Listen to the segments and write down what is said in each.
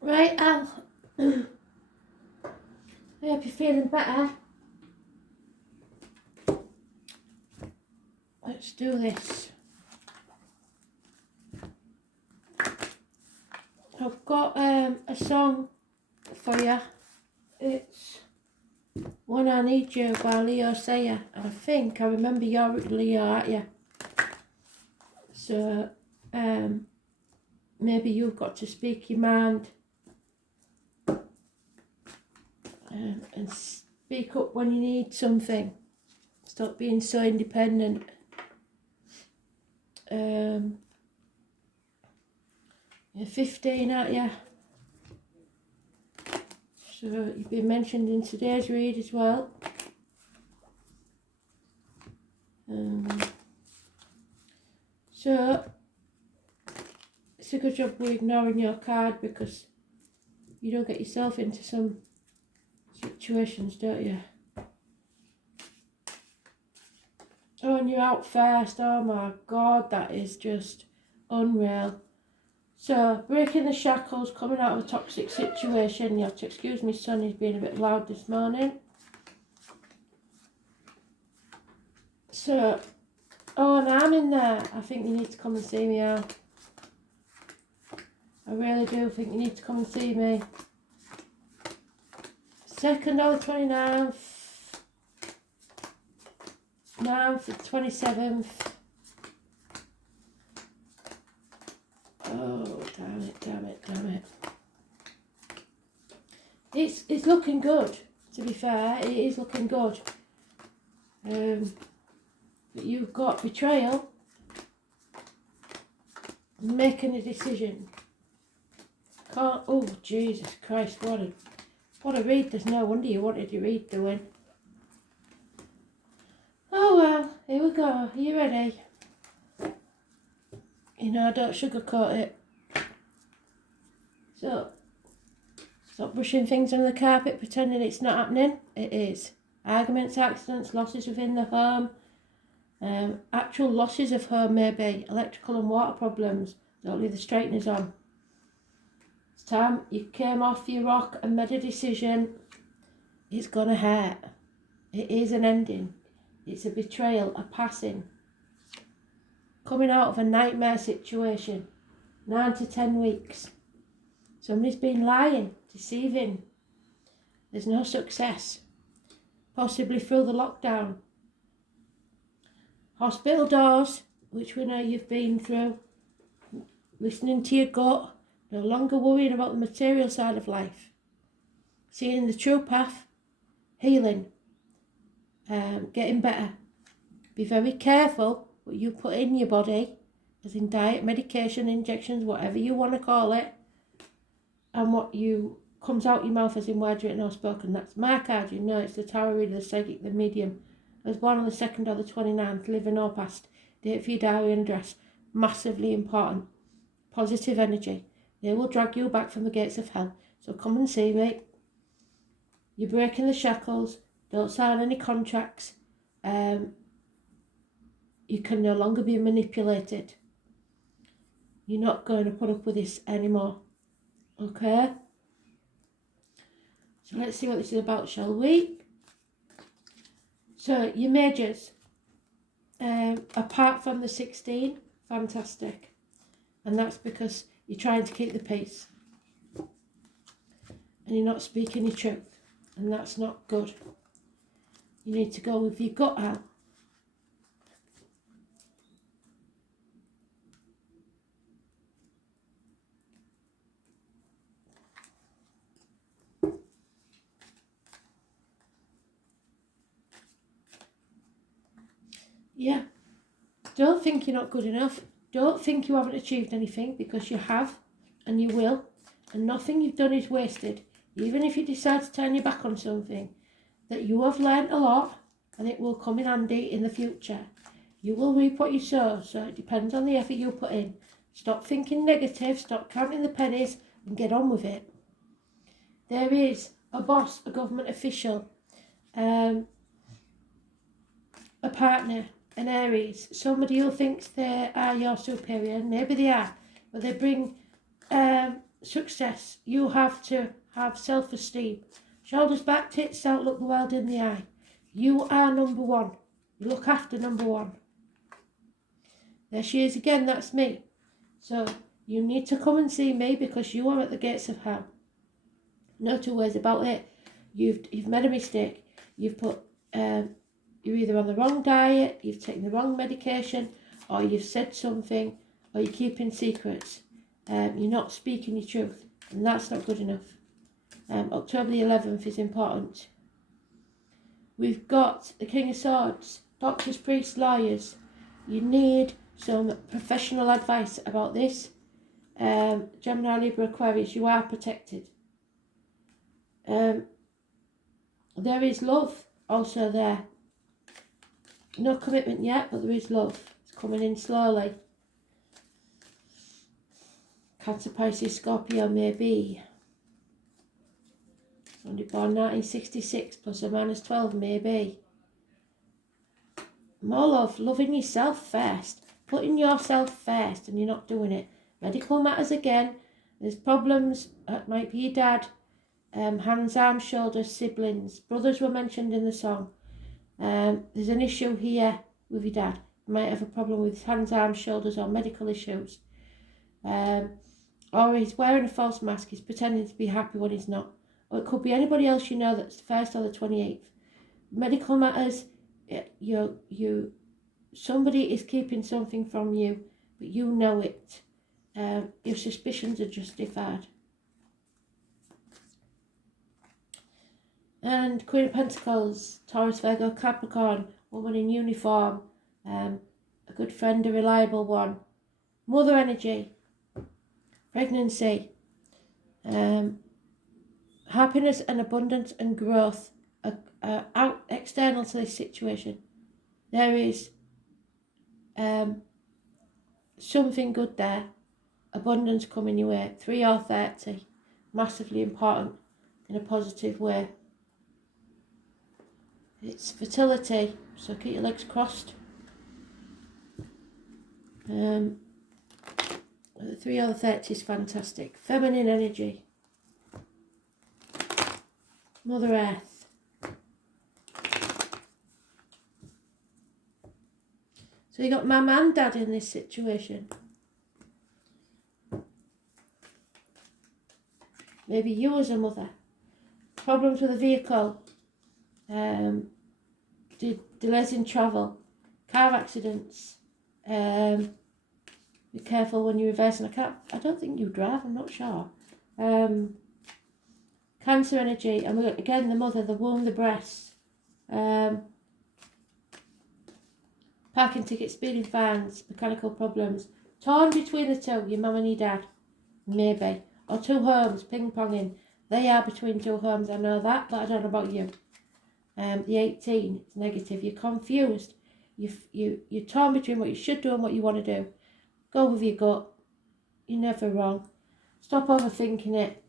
Right, Al. I hope you're feeling better. Let's do this. I've got a song for you. It's When I Need You by Leo Sayer. And I think I remember you're Leo, aren't you? So maybe you've got to speak your mind and speak up when you need something. Stop being so independent. You're 15, aren't you? So you've been mentioned in today's read as well. So it's a good job we're ignoring your card, because you don't get yourself into some situations, don't you? Oh, and you're out first. Oh my God, that is just unreal. So, breaking the shackles, coming out of a toxic situation. You have to excuse me, son, he's been a bit loud this morning. So, oh, and I'm in there. I think you need to come and see me, Al. I really do think you need to come and see me. 2nd or the 29th. 9th, the 27th. Oh, damn it. It's looking good, to be fair. It is looking good. But you've got betrayal, making a decision. Can't, oh, Jesus Christ, what a read. There's no wonder you wanted to read the win. Oh well, here we go. Are you ready? You know, I don't sugarcoat it. So, stop brushing things under the carpet, pretending it's not happening. It is. Arguments, accidents, losses within the home. Actual losses of home, maybe. Electrical and water problems. Don't leave the straighteners on. It's time you came off your rock and made a decision. It's gonna hurt. It is an ending. It's a betrayal, a passing. Coming out of a nightmare situation. 9 to 10 weeks. Somebody's been lying, deceiving. There's no success. Possibly through the lockdown. Hospital doors, which we know you've been through. Listening to your gut. No longer worrying about the material side of life. Seeing the true path. Healing. Getting better. Be very careful what you put in your body, as in diet, medication, injections, whatever you want to call it, and what comes out your mouth, as in words written or spoken. That's my card. You know, it's the tarot reader, the psychic, the medium. I was born on the 2nd or the 29th, living or past. Date for your diary and address. Massively important. Positive energy. They will drag you back from the gates of hell. So come and see me. You're breaking the shackles. Don't sign any contracts. You can no longer be manipulated. You're not going to put up with this anymore. Okay? So let's see what this is about, shall we? So, your majors. Apart from the 16, fantastic. And that's because you're trying to keep the peace. And you're not speaking your truth. And that's not good. You need to go with your gut out. Yeah. Don't think you're not good enough. Don't think you haven't achieved anything, because you have and you will. And nothing you've done is wasted. Even if you decide to turn your back on something, that you have learnt a lot and it will come in handy in the future. You will reap what you sow, so it depends on the effort you put in. Stop thinking negative, stop counting the pennies and get on with it. There is a boss, a government official, a partner, an Aries, somebody who thinks they are your superior. Maybe they are, but they bring success. You have to have self-esteem. Shoulders back, tits out, look the world in the eye. You are number one. You look after number one. There she is again, that's me. So you need to come and see me because you are at the gates of hell. No two ways about it. You've made a mistake. You've put you're either on the wrong diet, you've taken the wrong medication, or you've said something, or you're keeping secrets. You're not speaking your truth, and that's not good enough. October the 11th is important. We've got the King of Swords, doctors, priests, lawyers. You need some professional advice about this. Gemini, Libra, Aquarius, you are protected. There is love also there. No commitment yet, but there is love. It's coming in slowly. Cancer, Pisces, Scorpio, maybe. Only born 1966, plus or minus 12, maybe. More love, loving yourself first. Putting yourself first, and you're not doing it. Medical matters again. There's problems. It might be your dad. Hands, arms, shoulders, siblings. Brothers were mentioned in the song. There's an issue here with your dad. You might have a problem with hands, arms, shoulders, or medical issues. Or he's wearing a false mask. He's pretending to be happy when he's not. Or it could be anybody else you know that's the 1st or the 28th. Medical matters, somebody is keeping something from you, but you know it. Your suspicions are justified. And Queen of Pentacles, Taurus, Virgo, Capricorn, woman in uniform, a good friend, a reliable one. Mother energy, pregnancy, happiness and abundance and growth are out external to this situation. There is something good there. Abundance coming your way. 3 or 30, massively important in a positive way. It's fertility, so keep your legs crossed. The 3 or 30 is fantastic. Feminine energy. Mother Earth. So you got mum and dad in this situation. Maybe you as a mother. Problems with a vehicle. Delays in travel. Car accidents. Be careful when you're reversing. I don't think you drive, I'm not sure. Cancer energy, and again the mother, the womb, the breasts. Parking tickets, speeding fines, mechanical problems. Torn between the two, your mum and your dad. Maybe. Or 2 homes, ping-ponging. They are between 2 homes, I know that, but I don't know about you. The 18 is negative. You're confused. You're torn between what you should do and what you want to do. Go with your gut. You're never wrong. Stop overthinking it.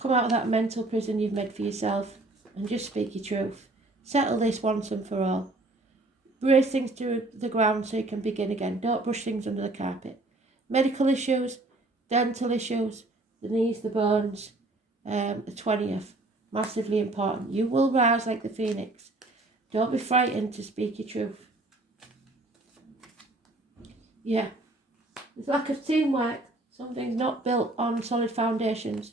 Come out of that mental prison you've made for yourself and just speak your truth. Settle this once and for all. Raise things to the ground so you can begin again. Don't brush things under the carpet. Medical issues, dental issues, the knees, the bones, the 20th. Massively important. You will rise like the phoenix. Don't be frightened to speak your truth. Yeah. There's lack of teamwork. Something's not built on solid foundations.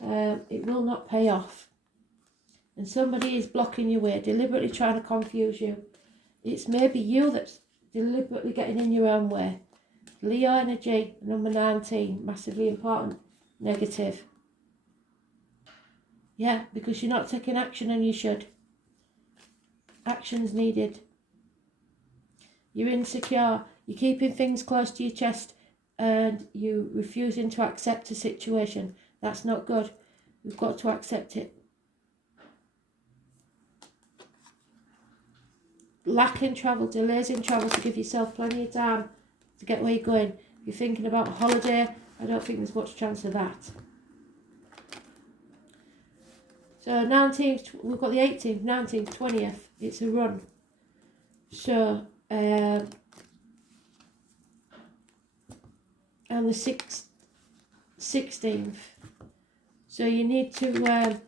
It will not pay off. And somebody is blocking your way, deliberately trying to confuse you. It's maybe you that's deliberately getting in your own way. Leo energy, number 19, massively important, negative. Yeah, because you're not taking action and you should. Action's needed. You're insecure. You're keeping things close to your chest and you refusing to accept a situation. That's not good. We've got to accept it. Lack in travel, delays in travel to give yourself plenty of time to get where you're going. If you're thinking about a holiday, I don't think there's much chance of that. So 19th, we've got the 18th, 19th, 20th. It's a run. So, and the 6th 16th. So you need to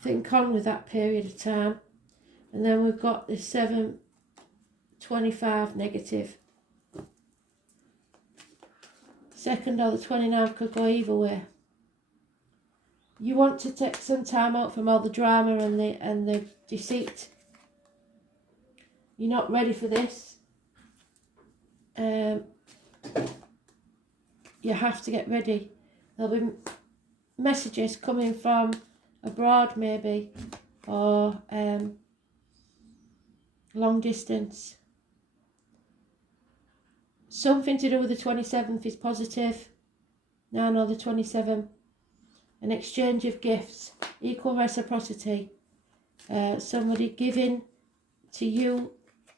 think on with that period of time. And then we've got the 7/25 negative. 2nd or the 29th could go either way. You want to take some time out from all the drama and the deceit. You're not ready for this. You have to get ready. There'll be messages coming from abroad maybe, or long distance. Something to do with the 27th is positive. Now I know the 27th. An exchange of gifts, equal reciprocity. Somebody giving to you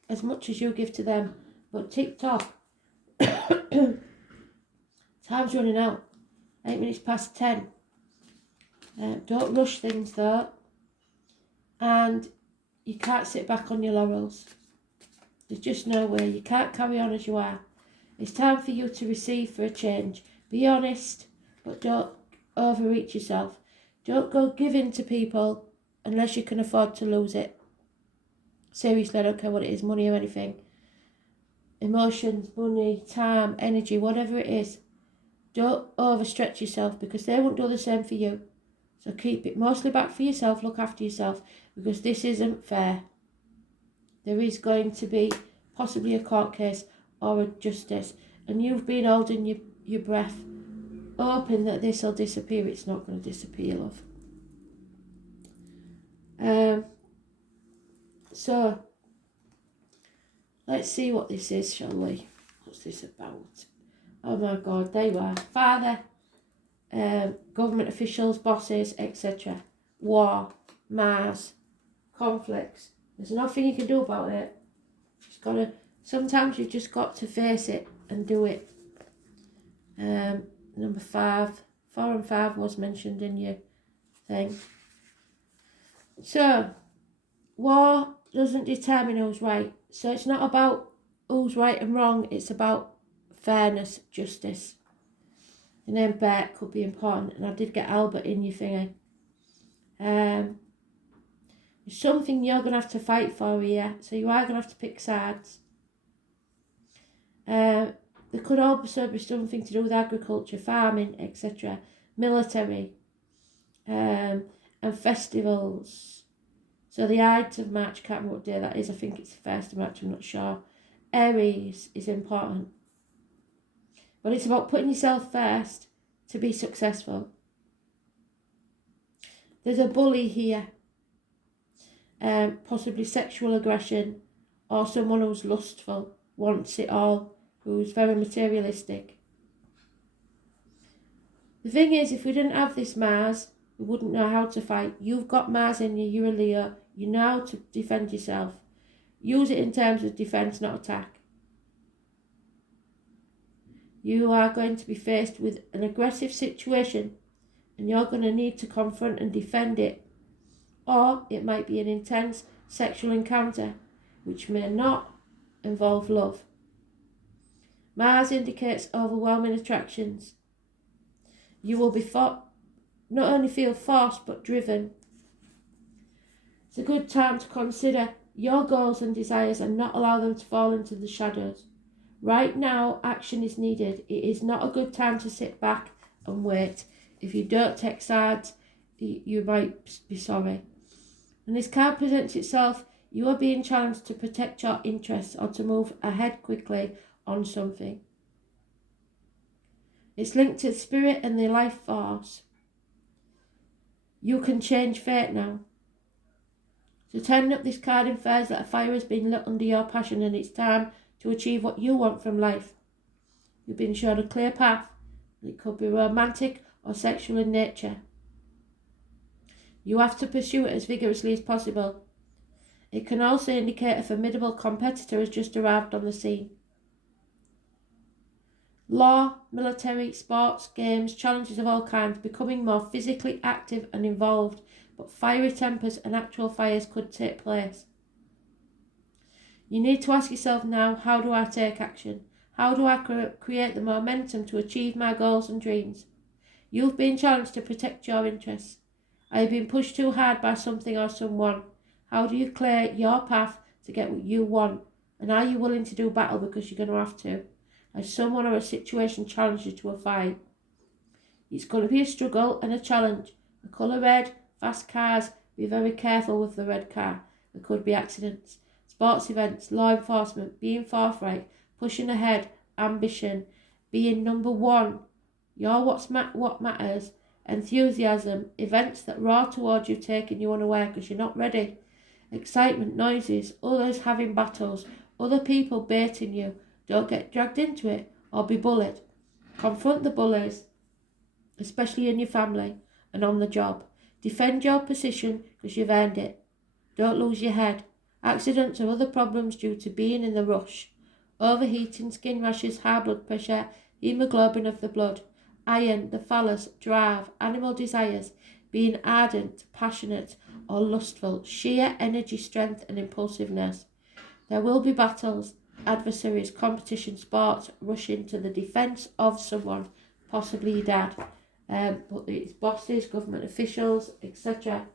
as much as you give to them. But tick-tock. Time's running out. 8 minutes past 10. Don't rush things though. And you can't sit back on your laurels. There's just no way. You can't carry on as you are. It's time for you to receive for a change. Be honest, but don't overreach yourself. Don't go giving to people unless you can afford to lose it. Seriously, I don't care what it is, money or anything. Emotions, money, time, energy, whatever it is. Don't overstretch yourself because they won't do the same for you. So keep it mostly back for yourself, look after yourself, because this isn't fair. There is going to be possibly a court case or a justice, and you've been holding your breath, hoping that this will disappear. It's not going to disappear, love. So let's see what this is, shall we? What's this about? Oh my God, there you are. Father, government officials, bosses, etc. War, Mars, conflicts. There's nothing you can do about it. Sometimes you've just got to face it and do it. Number 5, 4 and 5 was mentioned in your thing. So, war doesn't determine who's right. So it's not about who's right and wrong. It's about fairness, justice. The name Bert could be important. And I did get Albert in your thingy. It's something you're going to have to fight for here. So you are going to have to pick sides. There could also be something to do with agriculture, farming, etc. Military, and festivals. So the Ides of March, can't remember what day that is. I think it's the 1st of March, I'm not sure. Aries is important. But it's about putting yourself first to be successful. There's a bully here. Possibly sexual aggression, or someone who's lustful, wants it all, who's very materialistic. The thing is, if we didn't have this Mars, we wouldn't know how to fight. You've got Mars in you, you're a Leo, you know how to defend yourself. Use it in terms of defence, not attack. You are going to be faced with an aggressive situation and you're going to need to confront and defend it. Or it might be an intense sexual encounter which may not involve love. Mars indicates overwhelming attractions. You will be not only feel forced but driven. It's a good time to consider your goals and desires and not allow them to fall into the shadows. Right now, action is needed. It is not a good time to sit back and wait. If you don't take sides, you might be sorry. When this card presents itself, you are being challenged to protect your interests or to move ahead quickly on something. It's linked to the spirit and the life force. You can change fate now. So turning up this card infers that a fire has been lit under your passion and it's time to achieve what you want from life. You've been shown a clear path. It could be romantic or sexual in nature. You have to pursue it as vigorously as possible. It can also indicate a formidable competitor has just arrived on the scene. Law, military, sports, games, challenges of all kinds, becoming more physically active and involved, but fiery tempers and actual fires could take place. You need to ask yourself now, how do I take action? How do I create the momentum to achieve my goals and dreams? You've been challenged to protect your interests. Are you being pushed too hard by something or someone? How do you clear your path to get what you want? And are you willing to do battle because you're going to have to? Has someone or a situation challenged you to a fight? It's going to be a struggle and a challenge. The colour red, fast cars, be very careful with the red car. There could be accidents. Sports events, law enforcement, being forthright, pushing ahead, ambition, being number one. You're what matters. Enthusiasm, events that roar towards you, taking you unaware because you're not ready. Excitement, noises, others having battles, other people baiting you. Don't get dragged into it or be bullied. Confront the bullies, especially in your family and on the job. Defend your position because you've earned it. Don't lose your head. Accidents or other problems due to being in the rush. Overheating, skin rashes, high blood pressure, hemoglobin of the blood, iron, the phallus, drive, animal desires, being ardent, passionate or lustful, sheer energy, strength and impulsiveness. There will be battles, adversaries, competition, sports, rushing to the defence of someone, possibly your dad, but it's bosses, government officials, etc.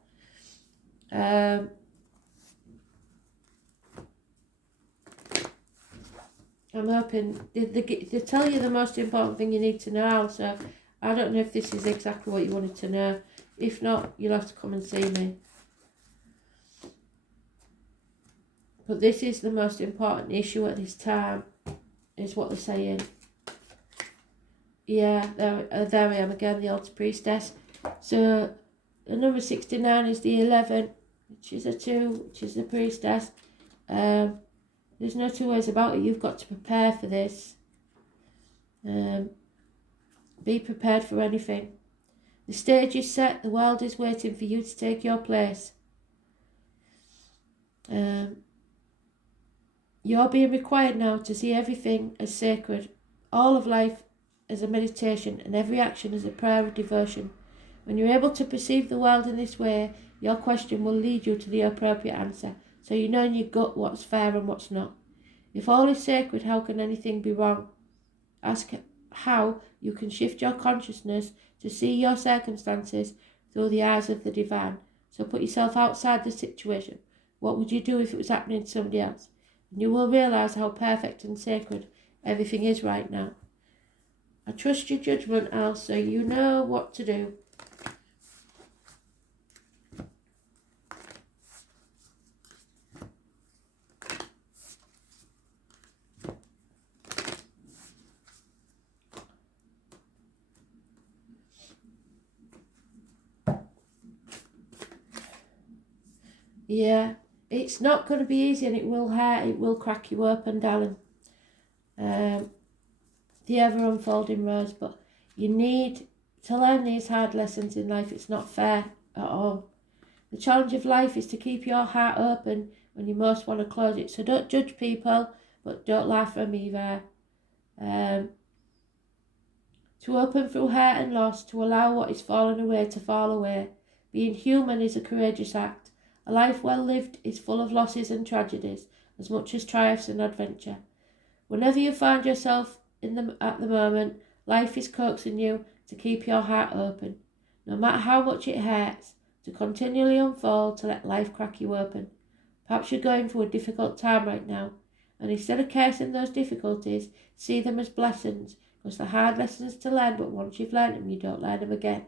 I'm hoping they tell you the most important thing you need to know, so I don't know if this is exactly what you wanted to know. If not, you'll have to come and see me. But this is the most important issue at this time, is what they're saying. Yeah, there I am again, the Altar Priestess. So the number 69 is the 11, which is a 2, which is the Priestess. There's no two ways about it. You've got to prepare for this. Be prepared for anything. The stage is set. The world is waiting for you to take your place. You're being required now to see everything as sacred. All of life as a meditation and every action as a prayer of devotion. When you're able to perceive the world in this way, your question will lead you to the appropriate answer. So you know in your gut what's fair and what's not. If all is sacred, how can anything be wrong? Ask how you can shift your consciousness to see your circumstances through the eyes of the divine. So put yourself outside the situation. What would you do if it was happening to somebody else? And you will realise how perfect and sacred everything is right now. I trust your judgment, Al, so you know what to do. Yeah, it's not going to be easy and it will hurt, it will crack you open, darling. The ever unfolding rose, but you need to learn these hard lessons in life. It's not fair at all. The challenge of life is to keep your heart open when you most want to close it. So don't judge people, but don't laugh at them either. To open through hurt and loss, to allow what is fallen away to fall away. Being human is a courageous act. A life well lived is full of losses and tragedies, as much as triumphs and adventure. Whenever you find yourself at the moment, life is coaxing you to keep your heart open, no matter how much it hurts, to continually unfold, to let life crack you open. Perhaps you're going through a difficult time right now, and instead of cursing those difficulties, see them as blessings, because they're hard lessons to learn, but once you've learned them, you don't learn them again.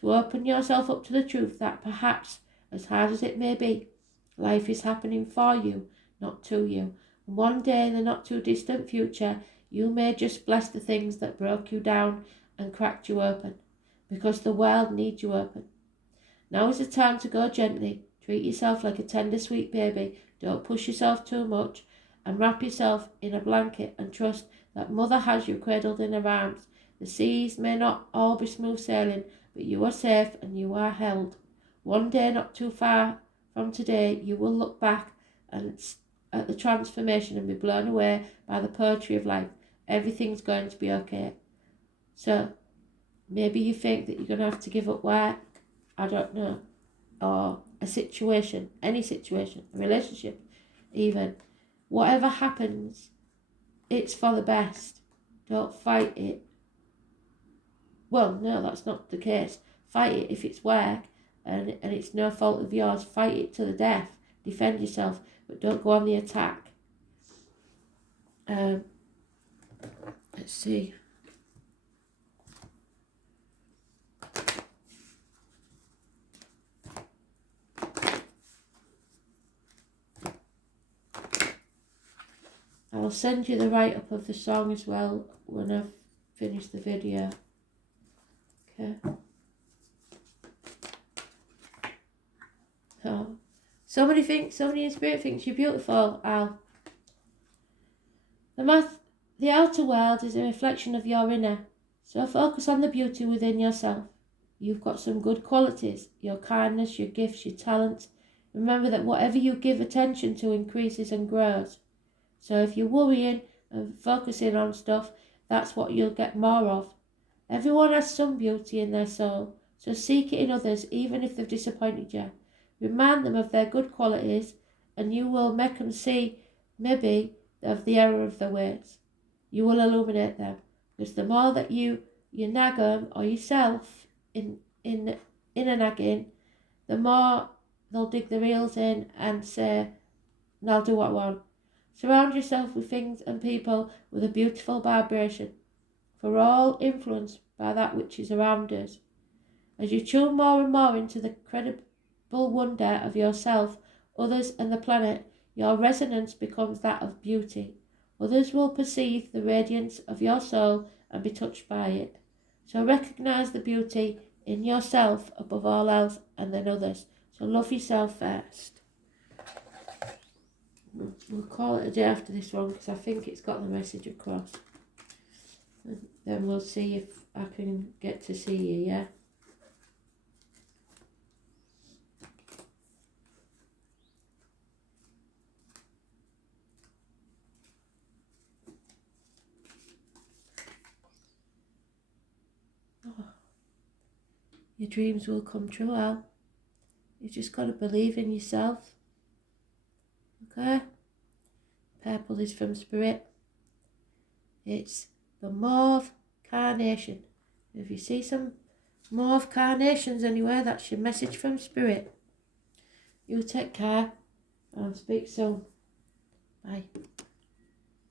To open yourself up to the truth that perhaps, as hard as it may be, life is happening for you, not to you. And one day in the not too distant future, you may just bless the things that broke you down and cracked you open, because the world needs you open. Now is the time to go gently. Treat yourself like a tender, sweet baby. Don't push yourself too much, and wrap yourself in a blanket and trust that Mother has you cradled in her arms. The seas may not all be smooth sailing, but you are safe and you are held. One day, not too far from today, you will look back at the transformation and be blown away by the poetry of life. Everything's going to be okay. So maybe you think that you're going to have to give up work, I don't know, or a situation, any situation, a relationship even. Whatever happens, it's for the best. Don't fight it. Well, no, that's not the case. Fight it if it's work and it's no fault of yours. Fight it to the death. Defend yourself, but don't go on the attack. Let's see. I'll send you the write-up of the song as well when I've finished the video. Okay. Oh. Somebody in spirit thinks you're beautiful, Al. The outer world is a reflection of your inner, so focus on the beauty within yourself. You've got some good qualities, your kindness, your gifts, your talents. Remember that whatever you give attention to increases and grows. So if you're worrying and focusing on stuff, that's what you'll get more of. Everyone has some beauty in their soul, so seek it in others even if they've disappointed you. Remind them of their good qualities and you will make them see, maybe, of the error of their ways. You will illuminate them, because the more that you nag them or yourself in a nagging, the more they'll dig their heels in and say, I'll do what I want. Surround yourself with things and people with a beautiful vibration, for we're all influenced by that which is around us. As you tune more and more into the credible wonder of yourself, others and the planet, your resonance becomes that of beauty. Others will perceive the radiance of your soul and be touched by it. So recognize the beauty in yourself above all else and then others. So love yourself first. We'll call it a day after this one because I think it's got the message across. And then we'll see if I can get to see you, yeah? Oh. Your dreams will come true, Al. You just got to believe in yourself. Okay? Purple is from Spirit. It's the mauve carnation. If you see some mauve carnations anywhere, that's your message from Spirit. You take care and speak soon. Bye.